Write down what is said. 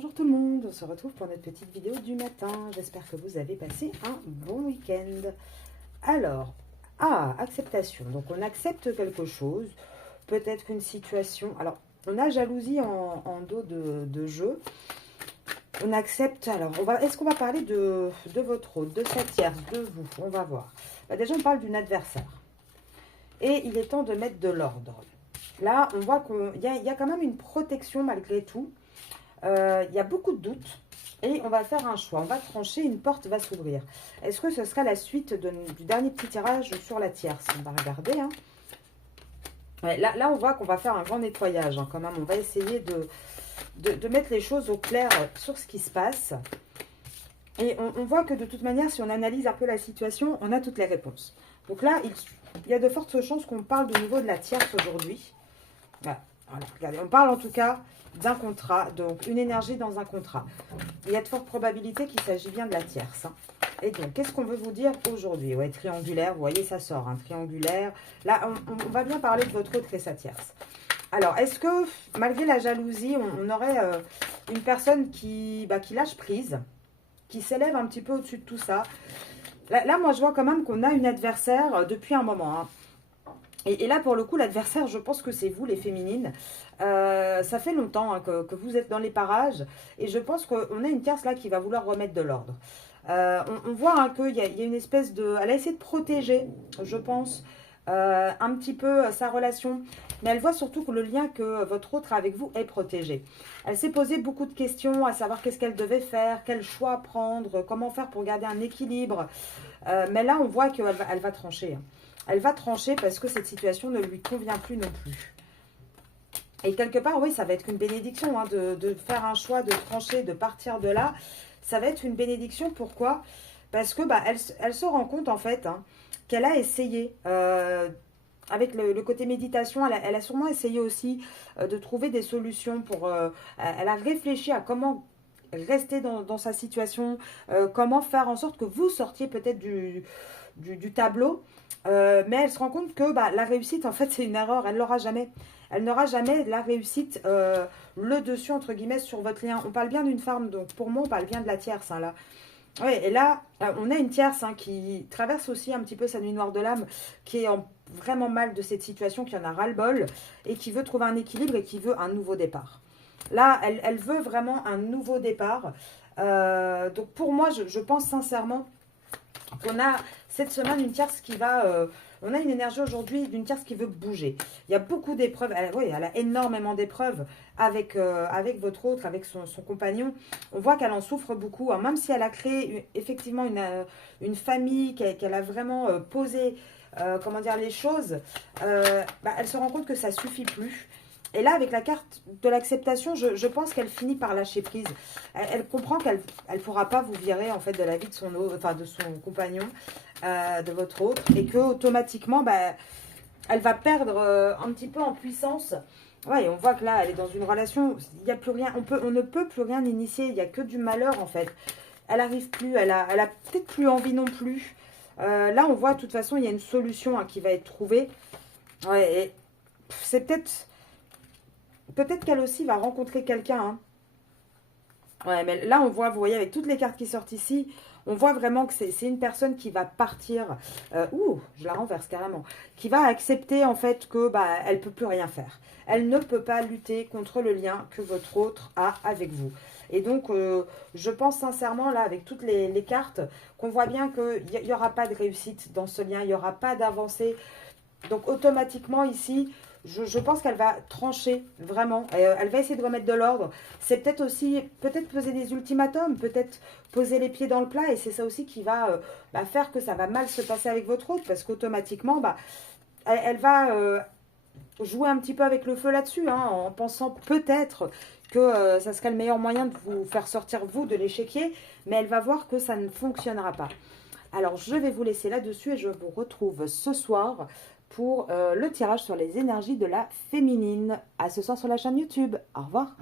Bonjour tout le monde, on se retrouve pour notre petite vidéo du matin. J'espère que vous avez passé un bon week-end. Alors, acceptation. Donc on accepte quelque chose, peut-être qu'une situation... Alors, on a jalousie en dos de jeu. On accepte... Alors, est-ce qu'on va parler de votre hôte, de sa tierce, de vous? On va voir. Déjà, on parle d'une adversaire. Et il est temps de mettre de l'ordre. Là, on voit qu'il y a quand même une protection malgré tout. Il y a beaucoup de doutes et on va faire un choix. On va trancher, une porte va s'ouvrir. Est-ce que ce sera la suite du dernier petit tirage sur la tierce? On va regarder. Hein. Ouais, là, on voit qu'on va faire un grand nettoyage quand même. On va essayer de mettre les choses au clair sur ce qui se passe. Et on voit que de toute manière, si on analyse un peu la situation, on a toutes les réponses. Donc là, il y a de fortes chances qu'on parle de nouveau de la tierce aujourd'hui. Voilà, regardez, on parle en tout cas d'un contrat, donc une énergie dans un contrat. Il y a de fortes probabilités qu'il s'agit bien de la tierce. Hein. Et donc, qu'est-ce qu'on veut vous dire aujourd'hui? Ouais, triangulaire, vous voyez, ça sort, hein, triangulaire. Là, on va bien parler de votre autre et sa tierce. Alors, est-ce que, malgré la jalousie, on aurait une personne qui lâche prise, qui s'élève un petit peu au-dessus de tout ça? Là, moi, je vois quand même qu'on a une adversaire depuis un moment, hein. Et là, pour le coup, l'adversaire, je pense que c'est vous, les féminines. Ça fait longtemps hein, que vous êtes dans les parages. Et je pense qu'on a une tierce là qui va vouloir remettre de l'ordre. On voit hein, qu'il y a une espèce de... Elle a essayé de protéger, je pense, un petit peu sa relation. Mais elle voit surtout que le lien que votre autre a avec vous est protégé. Elle s'est posé beaucoup de questions, à savoir qu'est-ce qu'elle devait faire, quel choix prendre, comment faire pour garder un équilibre. Mais là, on voit qu'elle va trancher. Hein. Elle va trancher parce que cette situation ne lui convient plus non plus. Et quelque part, oui, ça va être une bénédiction hein, de faire un choix, de trancher, de partir de là. Ça va être une bénédiction. Pourquoi? Parce que elle se rend compte en fait hein, qu'elle a essayé, avec le côté méditation, elle a sûrement essayé aussi de trouver des solutions pour... elle a réfléchi à comment rester dans sa situation, comment faire en sorte que vous sortiez peut-être du tableau. Mais elle se rend compte que la réussite, en fait, c'est une erreur. Elle ne l'aura jamais. Elle n'aura jamais la réussite, le dessus, entre guillemets, sur votre lien. On parle bien d'une femme, donc pour moi, on parle bien de la tierce, hein, là. Oui, et là, on a une tierce hein, qui traverse aussi un petit peu sa nuit noire de l'âme, qui est vraiment mal de cette situation, qui en a ras-le-bol, et qui veut trouver un équilibre et qui veut un nouveau départ. Là, elle veut vraiment un nouveau départ. Donc pour moi, je pense sincèrement qu'on a cette semaine une tierce qui va... on a une énergie aujourd'hui d'une tierce qui veut bouger. Il y a beaucoup d'épreuves. Elle a énormément d'épreuves avec votre autre, avec son compagnon. On voit qu'elle en souffre beaucoup. Hein, même si elle a créé effectivement une famille, qu'elle a vraiment posé comment dire, les choses, elle se rend compte que ça ne suffit plus. Et là, avec la carte de l'acceptation, je pense qu'elle finit par lâcher prise. Elle comprend qu'elle ne pourra pas vous virer en fait de la vie de son compagnon, de votre autre, et que automatiquement, elle va perdre un petit peu en puissance. Ouais, et on voit que là, elle est dans une relation. Il n'y a plus rien. On ne peut plus rien initier. Il n'y a que du malheur en fait. Elle n'arrive plus. Elle a peut-être plus envie non plus. Là, on voit de toute façon, il y a une solution hein, qui va être trouvée. Ouais, et c'est peut-être qu'elle aussi va rencontrer quelqu'un. Hein. Ouais, mais là, on voit, vous voyez, avec toutes les cartes qui sortent ici, on voit vraiment que c'est une personne qui va partir. Je la renverse carrément. Qui va accepter, en fait, que elle ne peut plus rien faire. Elle ne peut pas lutter contre le lien que votre autre a avec vous. Et donc, je pense sincèrement, là, avec toutes les cartes, qu'on voit bien qu'il n'y aura pas de réussite dans ce lien. Il n'y aura pas d'avancée. Donc, automatiquement, ici... Je pense qu'elle va trancher, vraiment. Elle va essayer de remettre de l'ordre. C'est peut-être aussi, poser des ultimatums, peut-être poser les pieds dans le plat. Et c'est ça aussi qui va faire que ça va mal se passer avec votre autre. Parce qu'automatiquement, elle va jouer un petit peu avec le feu là-dessus. Hein, en pensant peut-être que ça serait le meilleur moyen de vous faire sortir, vous, de l'échiquier. Mais elle va voir que ça ne fonctionnera pas. Alors, je vais vous laisser là-dessus et je vous retrouve ce soir pour le tirage sur les énergies de la féminine. À ce soir sur la chaîne YouTube. Au revoir.